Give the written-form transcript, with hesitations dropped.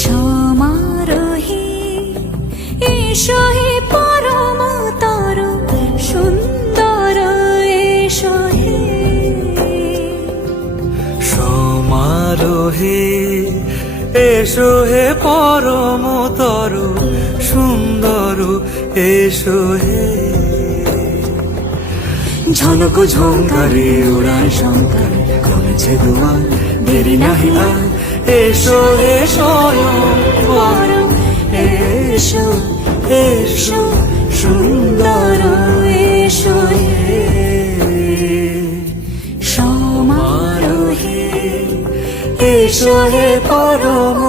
সমারোহে এসো হে পরমতর সুন্দর এসো হে। সমারোহে এসো হে পরমতর সুন্দর এসো হে। ঝনক ঝঙ্কারে উড়ায় শঙ্কর করেছে দুয়ার দেরি নাহি আর। এসো হে স্বয়ং বর এসো এসো সুন্দর এসো হে। সমারোহে এসো হে পরম